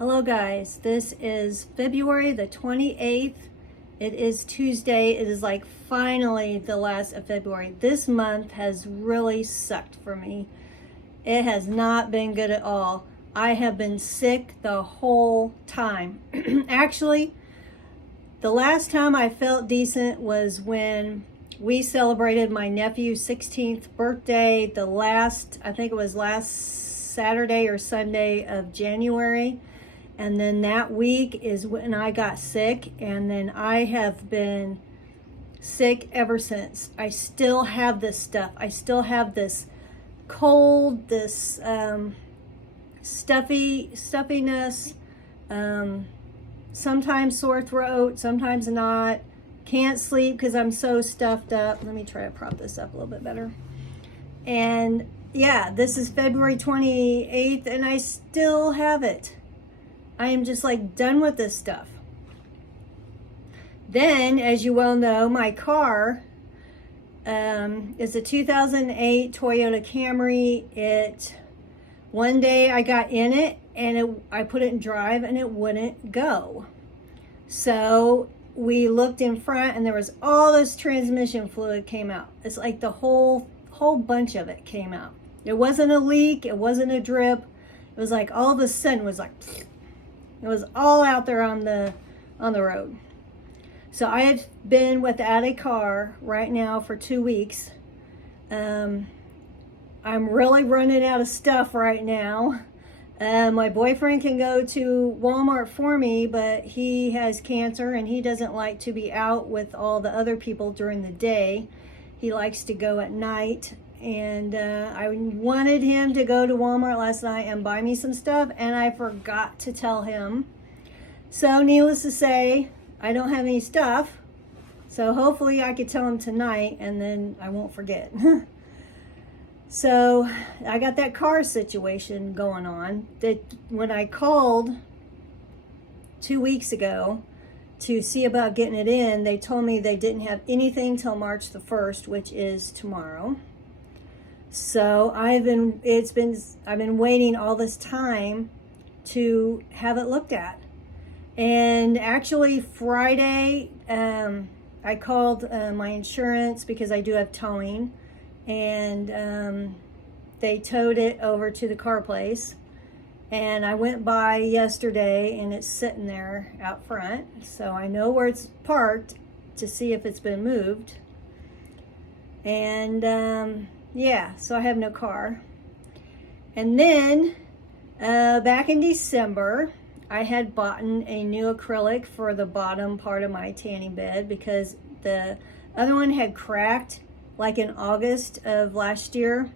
Hello guys, this is February the 28th. It is Tuesday. It is like finally the last of February. This month has really sucked for me. It has not been good at all. I have been sick the whole time. Actually, the last time I felt decent was when we celebrated my nephew's 16th birthday, I think it was last Saturday or Sunday of January. And then that week is when I got sick, and then I have been sick ever since. I still have this stuff. I still have this cold, this stuffiness, sometimes sore throat, sometimes not. Can't sleep because I'm so stuffed up. Let me try to prop this up a little bit better. And yeah, this is February 28th, and I still have it. I am just like done with this stuff. Then, as you well know, my car is a 2008 Toyota Camry. One day I got in it and I put it in drive and it wouldn't go. So we looked in front and there was all this transmission fluid came out. It's like the whole bunch of it came out. It wasn't a leak. It wasn't a drip. It was like all of a sudden it was like, it was all out there on the road. So I have been without a car right now for 2 weeks. I'm really running out of stuff right now. My boyfriend can go to Walmart for me, but he has cancer and he doesn't like to be out with all the other people during the day. He likes to go at night. And I wanted him to go to Walmart last night and buy me some stuff, and I forgot to tell him. So needless to say, I don't have any stuff. So hopefully I could tell him tonight, and then I won't forget. So I got that car situation going on. That when I called 2 weeks ago to see about getting it in, they told me they didn't have anything till March the 1st, which is tomorrow. So I've been waiting all this time to have it looked at. And actually Friday, I called my insurance because I do have towing, and they towed it over to the car place. And I went by yesterday and it's sitting there out front. So I know where it's parked to see if it's been moved. And yeah, so I have no car. And then back in December, I had bought a new acrylic for the bottom part of my tanning bed because the other one had cracked like in August of last year.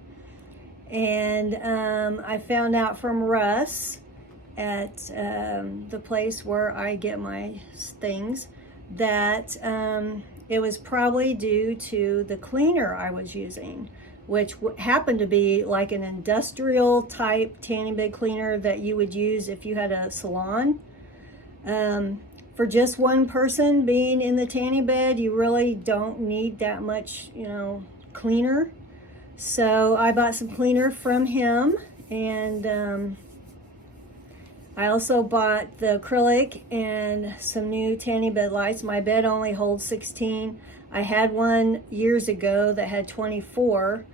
And I found out from Russ at the place where I get my things that it was probably due to the cleaner I was using, which happened to be like an industrial type tanning bed cleaner that you would use if you had a salon. For just one person being in the tanning bed, you really don't need that much, cleaner. So I bought some cleaner from him, and I also bought the acrylic and some new tanning bed lights. My bed only holds 16. I had one years ago that had 24.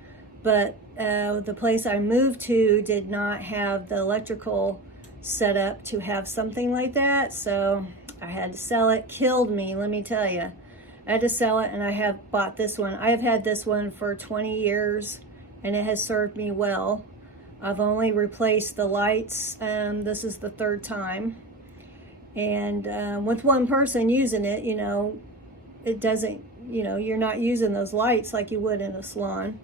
But the place I moved to did not have the electrical set up to have something like that. So I had to sell it. Killed me, let me tell you. I had to sell it, and I have bought this one. I have had this one for 20 years, and it has served me well. I've only replaced the lights. This is the third time. And with one person using it, it doesn't, you're not using those lights like you would in a salon.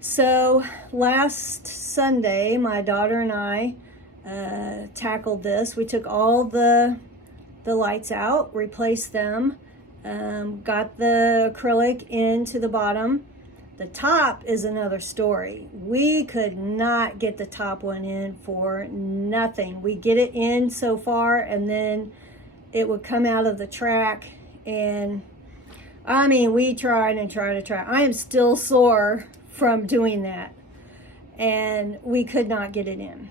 So last Sunday, my daughter and I tackled this. We took all the lights out, replaced them, got the acrylic into the bottom. The top is another story. We could not get the top one in for nothing. We get it in so far, and then it would come out of the track, and we tried and tried and tried. I am still sore from doing that, and we could not get it in.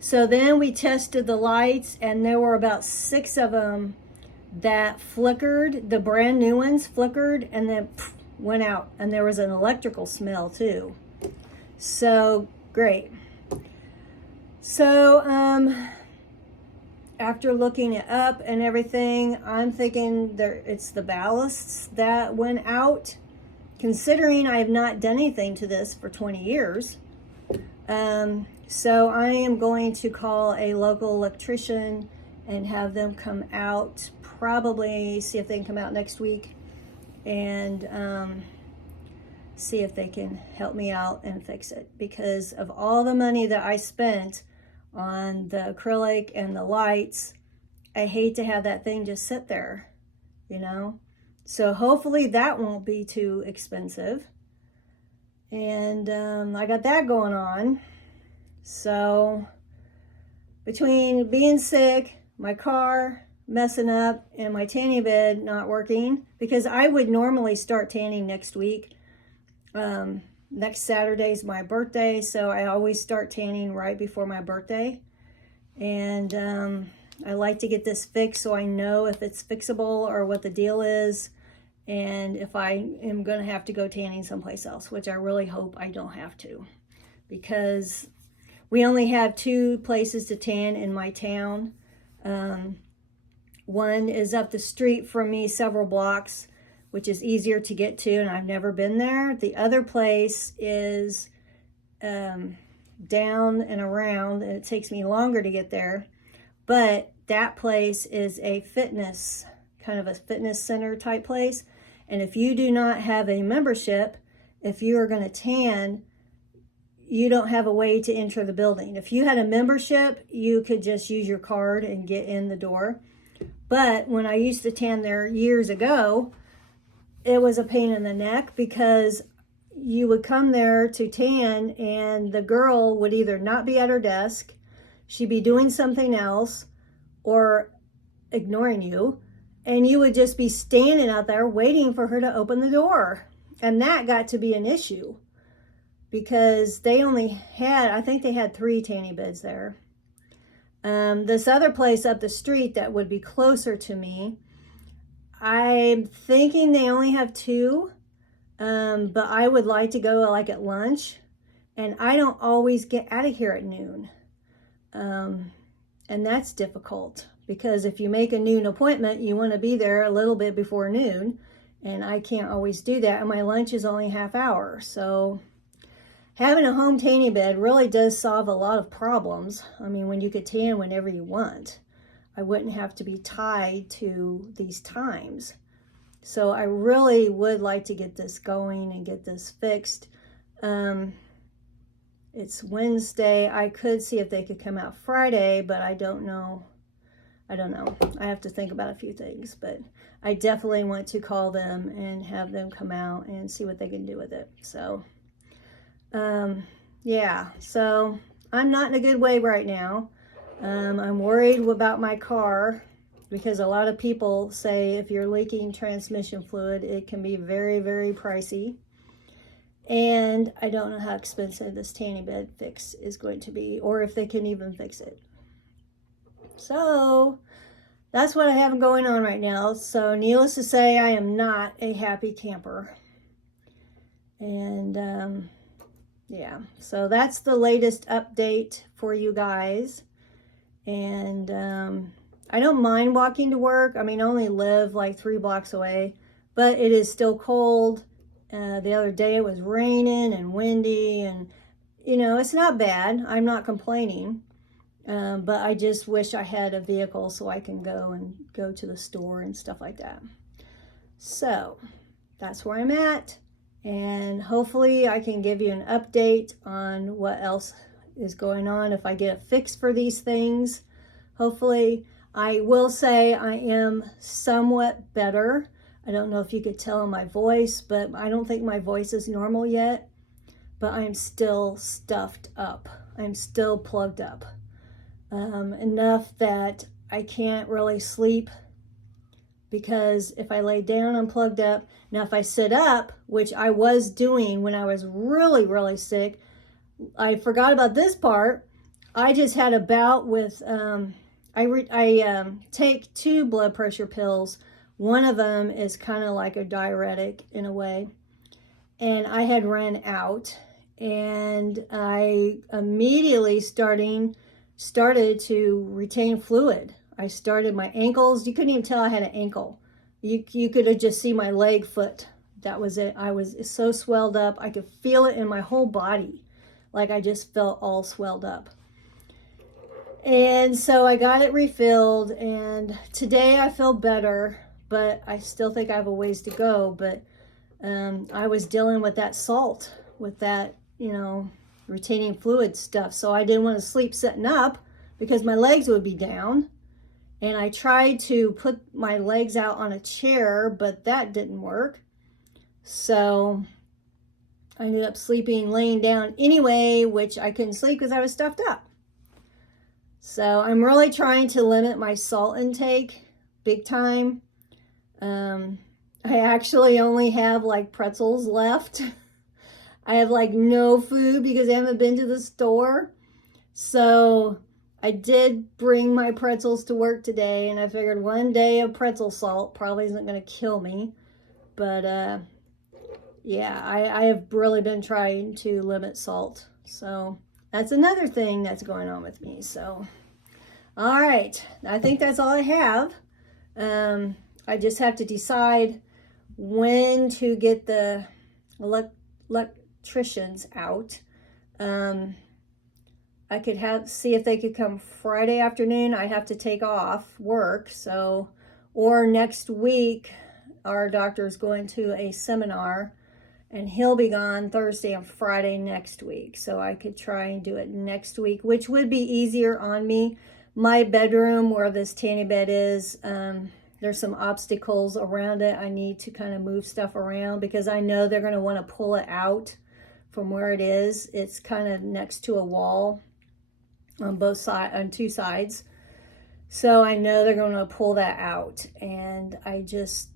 So then we tested the lights, and there were about 6 of them that flickered. The brand new ones flickered and then went out, and there was an electrical smell too. So great. So after looking it up and everything, I'm thinking it's the ballasts that went out, considering I have not done anything to this for 20 years. So I am going to call a local electrician and have them come out, probably see if they can come out next week and see if they can help me out and fix it. Because of all the money that I spent on the acrylic and the lights, I hate to have that thing just sit there, you know? So hopefully that won't be too expensive. And I got that going on. So between being sick, my car messing up, and my tanning bed not working, because I would normally start tanning next week. Next Saturday is my birthday, so I always start tanning right before my birthday. And I like to get this fixed so I know if it's fixable or what the deal is, and if I am going to have to go tanning someplace else, which I really hope I don't have to, because we only have 2 places to tan in my town. One is up the street from me several blocks, which is easier to get to, and I've never been there. The other place is down and around, and it takes me longer to get there. But that place is a fitness, kind of a fitness center type place. And if you do not have a membership, if you are going to tan, you don't have a way to enter the building. If you had a membership, you could just use your card and get in the door. But when I used to tan there years ago, it was a pain in the neck, because you would come there to tan and the girl would either not be at her desk, she'd be doing something else, or ignoring you, and you would just be standing out there waiting for her to open the door. And that got to be an issue, because they only had, I think they had 3 tanning beds there. This other place up the street that would be closer to me, I'm thinking they only have 2, but I would like to go like at lunch, and I don't always get out of here at noon. And that's difficult, because if you make a noon appointment, you want to be there a little bit before noon, and I can't always do that, and my lunch is only half hour. So having a home tanning bed really does solve a lot of problems. I mean, when you could tan whenever you want, I wouldn't have to be tied to these times. So I really would like to get this going and get this fixed. It's Wednesday. I could see if they could come out Friday, but I don't know. I have to think about a few things, but I definitely want to call them and have them come out and see what they can do with it. So yeah, so I'm not in a good way right now. I'm worried about my car, because a lot of people say if you're leaking transmission fluid, it can be very, very pricey. And I don't know how expensive this tanning bed fix is going to be, or if they can even fix it. So that's what I have going on right now. So needless to say, I am not a happy camper. And yeah, so that's the latest update for you guys. And I don't mind walking to work. I mean, I only live like 3 blocks away, but it is still cold. The other day it was raining and windy, and you know, it's not bad. I'm not complaining, but I just wish I had a vehicle so I can go to the store and stuff like that. So that's where I'm at, and hopefully I can give you an update on what else is going on if I get a fix for these things. Hopefully. I will say I am somewhat better. I don't know if you could tell in my voice, but I don't think my voice is normal yet. But I'm still stuffed up. I'm still plugged up. Enough that I can't really sleep, because if I lay down, I'm plugged up. Now, if I sit up, which I was doing when I was really, really sick, I forgot about this part. I just had a bout with, I take 2 blood pressure pills. One of them is kind of like a diuretic in a way. And I had ran out, and I immediately started to retain fluid. I started my ankles. You couldn't even tell I had an ankle. You could have just seen my leg, foot. That was it. I was so swelled up. I could feel it in my whole body. Like I just felt all swelled up. And so I got it refilled, and today I feel better, but I still think I have a ways to go. But I was dealing with that salt, with that, retaining fluid stuff. So I didn't want to sleep sitting up because my legs would be down. And I tried to put my legs out on a chair, but that didn't work. So I ended up laying down anyway, which I couldn't sleep because I was stuffed up. So I'm really trying to limit my salt intake big time. I actually only have like pretzels left. I have like no food because I haven't been to the store. So I did bring my pretzels to work today, and I figured one day of pretzel salt probably isn't going to kill me. But yeah, I have really been trying to limit salt. So that's another thing that's going on with me. So, all right, I think that's all I have. I just have to decide when to get the electricians out. I could see if they could come Friday afternoon. I have to take off work, so, or next week, our doctor's going to a seminar, and he'll be gone Thursday and Friday next week. So I could try and do it next week, which would be easier on me. My bedroom where this tanny bed is, there's some obstacles around it. I need to kind of move stuff around because I know they're going to want to pull it out from where it is. It's kind of next to a wall on both sides, on 2 sides. So I know they're going to pull that out, and I just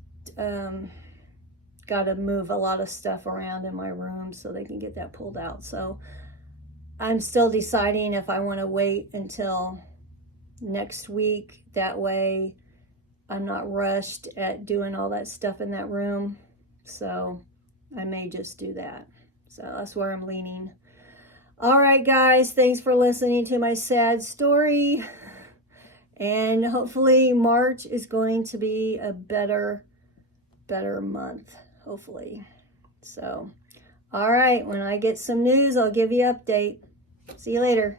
got to move a lot of stuff around in my room so they can get that pulled out. So I'm still deciding if I want to wait until next week. That way I'm not rushed at doing all that stuff in that room. So I may just do that. So that's where I'm leaning. All right, guys, thanks for listening to my sad story. And hopefully March is going to be a better month, hopefully. So, all right, when I get some news, I'll give you an update. See you later.